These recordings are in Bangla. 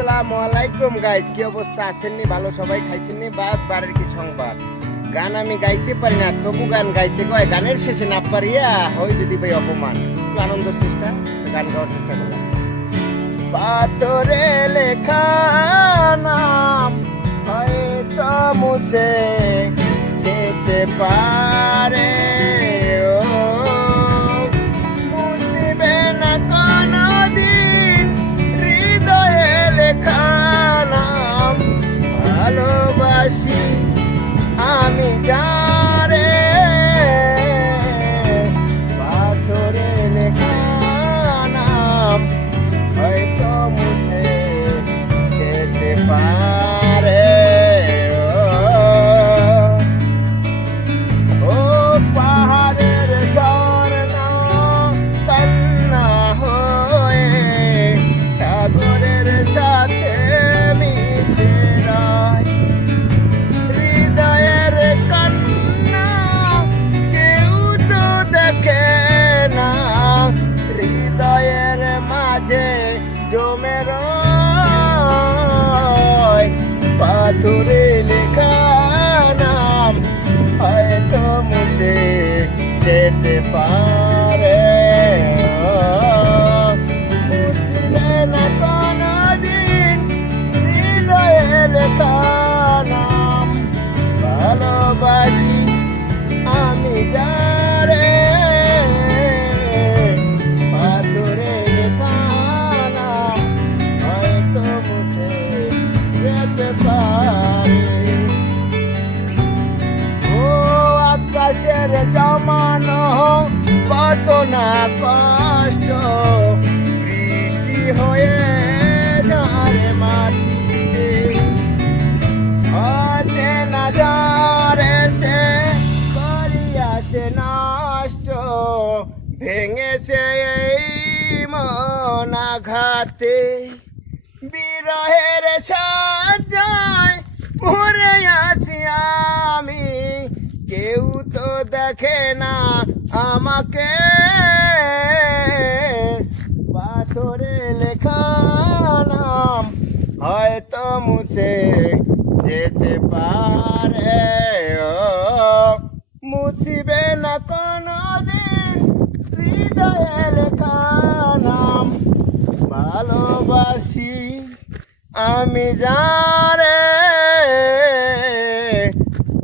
আসসালামু আলাইকুম গাইস, কি অবস্থা আছেন নি? ভালো সবাই খাইছেন নি? বারের কি সংবাদ? গান আমি গাইতে পারি না, তবু গান গাইতে কয়। গানের শেষে না পারিয়া হই যদি ভাই অপমান। একটু আনন্দের চেষ্টা, গান গাওয়ার চেষ্টা করলাম। পাথরে লেখা নাম হয়তো মুছে যেতে পারে, মুছবে না কোনদিন হৃদয়ে লেখা নাম। ভালোবাসি আমি যারে, পাথরে লেখা নাম হয়তো মুছে যেতে পারে। ও পাহাড়ের ঝর্ণা কান্না হয়ে সাগরের সাথে মিশে যায়। হৃদয়ের কান্না কেউ তো দেখে না, হৃদয়ের মাঝে জমে রয়। পাথরে লেখা নাম হয়তো মুছে যেতে পারে, মুছবে না কোনদিন হৃদয়ে লেখা নাম। ভালোবাসি আমি যারে, পাথরে লেখা নাম হয়তো মুছে যেতে পারে। ও আকাশের জমানো কত না কষ্ট, বৃষ্টি হয়ে ঝরে মাটিতে। হতে না যারে সে করিয়াছে নষ্ট, ভেঙেছে এই মন আঘাতে। বিরহের সাজায় মরে আছি আমি, কেউ তো দেখে না আমাকে। পাথরে লেখা নাম হয়তো মুছে যেতে পারে, মুছিবে না কোনদিন হৃদয়ে লেখা নাম। ভালোবাসি আমি যারে,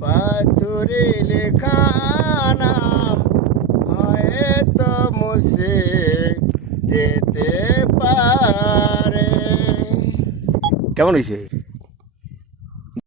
পাথরে লেখা নাম হয়তো মুছে যেতে পারে। কেমন হয়েছে?